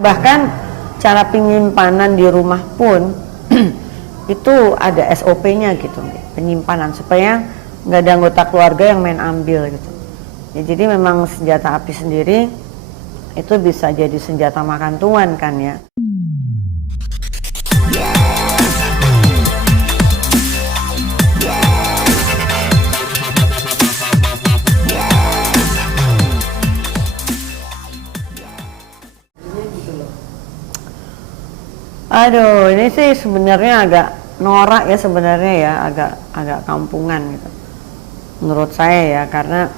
Bahkan cara penyimpanan di rumah pun itu ada SOP-nya gitu, penyimpanan supaya nggak ada anggota keluarga yang main ambil gitu. Ya, jadi memang senjata api sendiri itu bisa jadi senjata makan tuan kan ya. Aduh, ini sih sebenarnya agak norak ya sebenarnya ya, agak kampungan gitu. Menurut saya ya, karena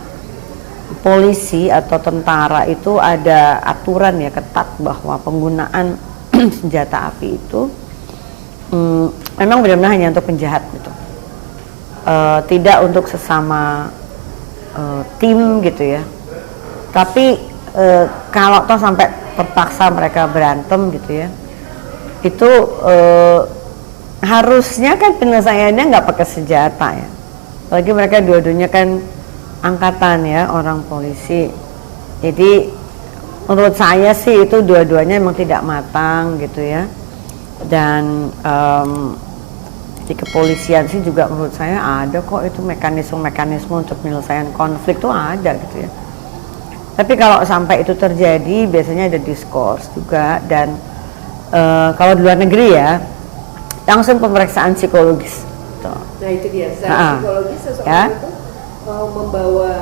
polisi atau tentara itu ada aturan ya ketat bahwa penggunaan senjata api itu memang benar-benar hanya untuk penjahat gitu. Tidak untuk sesama tim gitu ya. Tapi kalau toh sampai terpaksa mereka berantem gitu ya, itu harusnya kan penyelesaiannya nggak pakai senjata ya, apalagi mereka dua-duanya kan angkatan ya, orang polisi. Jadi menurut saya sih itu dua-duanya emang tidak matang gitu ya. Dan di kepolisian sih juga menurut saya ada kok itu mekanisme untuk penyelesaian konflik tuh ada gitu ya. Tapi kalau sampai itu terjadi biasanya ada diskors juga. Dan kalau di luar negeri ya langsung pemeriksaan psikologis. Tuh. Nah itu dia, secara psikologis seseorang itu membawa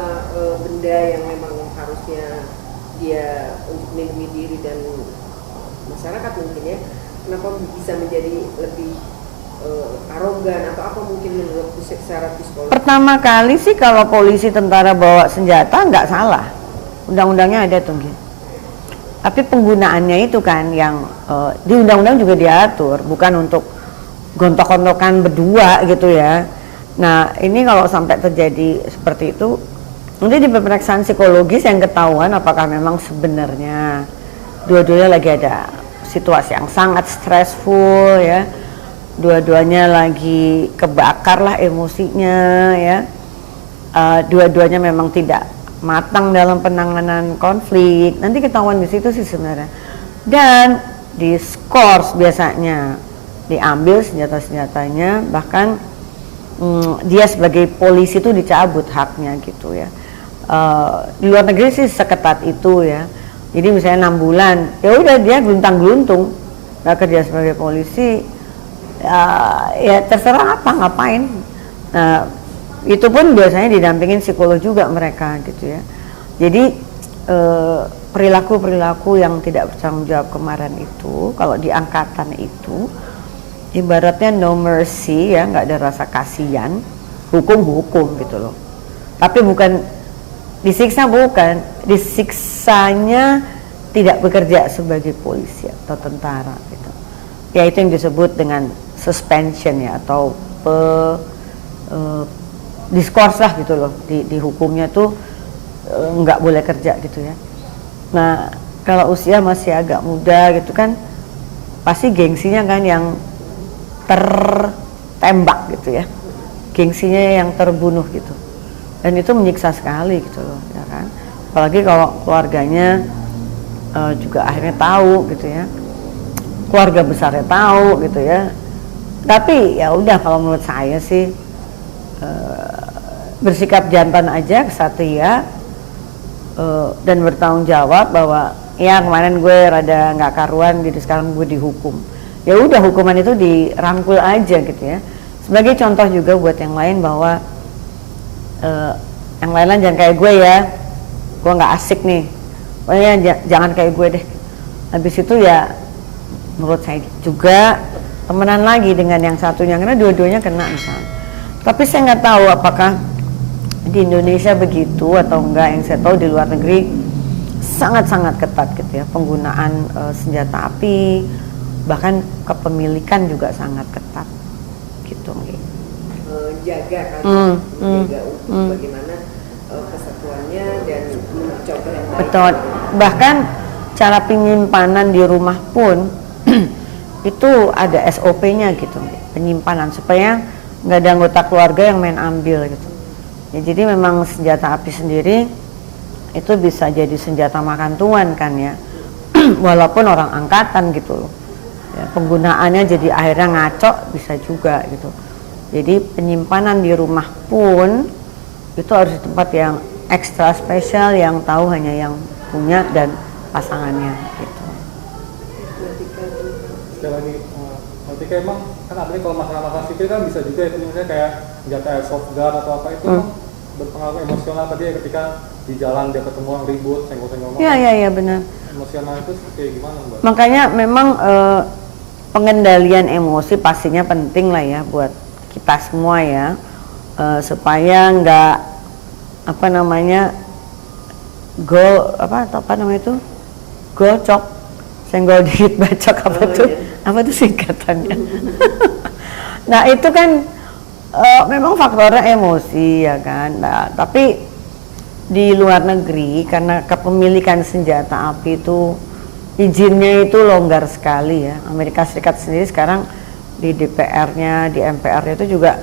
benda yang memang harusnya dia untuk melindungi diri dan masyarakat mungkin ya, kenapa bisa menjadi lebih arogan atau apa mungkin menurut secara psikologis? Pertama kali sih kalau polisi tentara bawa senjata nggak salah, undang-undangnya ada tuh gitu. Tapi penggunaannya itu kan yang di undang-undang juga diatur, bukan untuk gontok-gontokan berdua gitu ya. Nah ini kalau sampai terjadi seperti itu, nanti di pemeriksaan psikologis yang ketahuan apakah memang sebenarnya dua-duanya lagi ada situasi yang sangat stressful ya, dua-duanya lagi kebakar lah emosinya ya, dua-duanya memang tidak matang dalam penanganan konflik, nanti ketahuan di situ sih sebenarnya. Dan diskors biasanya diambil senjata-senjatanya, bahkan dia sebagai polisi itu dicabut haknya gitu ya. Di luar negeri sih seketat itu ya. Jadi misalnya 6 bulan, ya udah dia geluntang-geluntung, nggak kerja sebagai polisi, ya terserah apa ngapain. Nah, itu pun biasanya didampingin psikolog juga mereka gitu ya. Jadi perilaku-perilaku yang tidak bertanggung jawab kemarin itu, kalau di angkatan itu ibaratnya no mercy ya, nggak ada rasa kasihan, hukum gitu loh. Tapi bukan disiksa, bukan, disiksanya tidak bekerja sebagai polisi atau tentara gitu. Ya itu yang disebut dengan suspension ya, atau diskors lah gitu loh, di hukumnya tuh nggak boleh kerja gitu ya. Nah kalau usia masih agak muda gitu kan, pasti gengsinya kan yang tertembak gitu ya, gengsinya yang terbunuh gitu, dan itu menyiksa sekali gitu loh ya kan. Apalagi kalau keluarganya juga akhirnya tahu gitu ya, keluarga besarnya tahu gitu ya. Tapi ya udah, kalau menurut saya sih bersikap jantan aja, kesatria, dan bertanggung jawab bahwa ya kemarin gue rada nggak karuan, jadi sekarang gue dihukum. Ya udah, hukuman itu dirangkul aja gitu ya. Sebagai contoh juga buat yang lain bahwa yang lain-lain jangan kayak gue ya, gue nggak asik nih, pokoknya jangan kayak gue deh. Habis itu ya menurut saya juga temenan lagi dengan yang satunya, karena dua-duanya kena misalnya. Tapi saya nggak tahu apakah di Indonesia begitu atau enggak. Yang saya tahu di luar negeri sangat-sangat ketat gitu ya, penggunaan senjata api, bahkan kepemilikan juga sangat ketat gitu. Jaga kan, menjaga untuk bagaimana kesatuannya dan contoh yang baik. Betul. Bahkan cara penyimpanan di rumah pun itu ada SOP-nya gitu, penyimpanan supaya nggak ada anggota keluarga yang main ambil gitu. Ya, jadi memang senjata api sendiri itu bisa jadi senjata makan tuan kan ya. walaupun orang angkatan gitu loh. Ya, penggunaannya jadi akhirnya ngaco bisa juga gitu. Jadi penyimpanan di rumah pun itu harus di tempat yang ekstra spesial, yang tahu hanya yang punya dan pasangannya gitu. Sekali lagi, ketika emang kan artinya kalau masalah-masalah sipil kan bisa juga itu misalnya kayak senjata airsoft gun atau apa itu berpengaruh emosional tadi ya, ketika di jalan dia ketemu orang ribut, senggol-senggol. Iya benar. Emosional itu seperti gimana Mbak? Makanya memang pengendalian emosi pastinya penting lah ya buat kita semua ya, supaya nggak apa namanya gocok, senggol dikit bacok apa tuh singkatannya. Nah itu kan memang faktornya emosi ya kan. Nah, tapi di luar negeri karena kepemilikan senjata api itu izinnya itu longgar sekali ya. Amerika Serikat sendiri sekarang di DPR-nya, di MPR-nya itu juga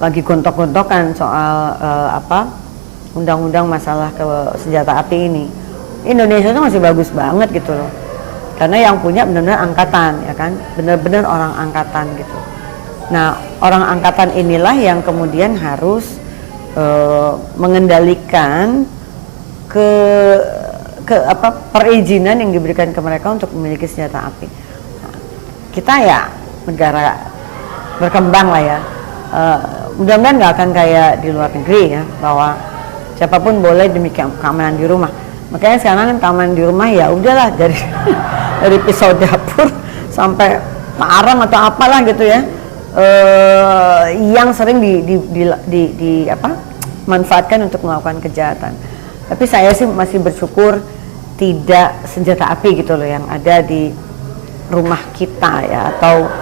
lagi gontok-gontokan soal undang-undang masalah senjata api ini. Indonesia itu masih bagus banget gitu loh, karena yang punya benar-benar angkatan ya kan, benar-benar orang angkatan gitu. Nah orang angkatan inilah yang kemudian harus mengendalikan perizinan yang diberikan ke mereka untuk memiliki senjata api. Kita ya negara berkembang lah ya, mudah-mudahan nggak akan kayak di luar negeri ya, bahwa siapapun boleh demi keamanan di rumah. Makanya sekarang kan keamanan di rumah ya udahlah dari dari pisau dapur sampai parang atau apalah gitu ya, yang sering manfaatkan untuk melakukan kejahatan. Tapi saya sih masih bersyukur tidak senjata api gitu loh yang ada di rumah kita ya, atau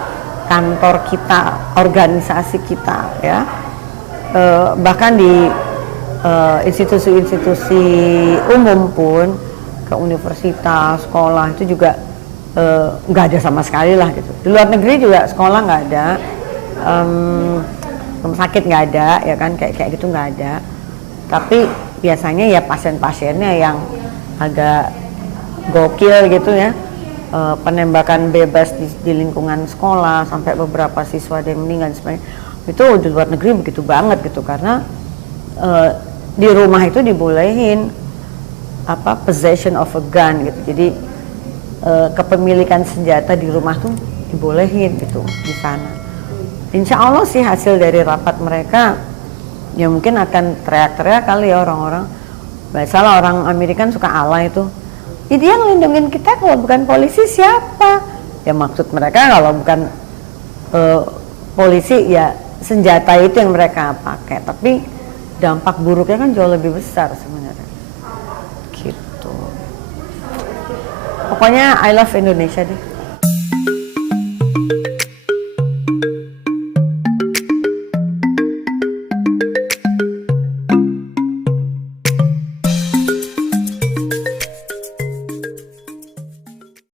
kantor kita, organisasi kita ya, bahkan di institusi-institusi umum pun, ke universitas, sekolah itu juga nggak ada sama sekali lah gitu. Di luar negeri juga sekolah nggak ada, rumah sakit nggak ada ya kan, kayak gitu nggak ada. Tapi biasanya ya pasien-pasiennya yang agak gokil gitu ya, penembakan bebas di lingkungan sekolah sampai beberapa siswa ada yang meninggal sebenarnya. Itu di luar negeri begitu banget gitu, karena di rumah itu dibolehin possession of a gun gitu. Jadi kepemilikan senjata di rumah tuh dibolehin gitu di sana. Insya Allah sih hasil dari rapat mereka ya mungkin akan teriak-teriak kali ya orang-orang. Biasalah orang Amerika suka alay itu. Dia ngelindungin kita, kalau bukan polisi siapa? Ya maksud mereka kalau bukan polisi ya senjata itu yang mereka pakai. Tapi dampak buruknya kan jauh lebih besar sebenarnya. Gitu. Pokoknya I love Indonesia deh.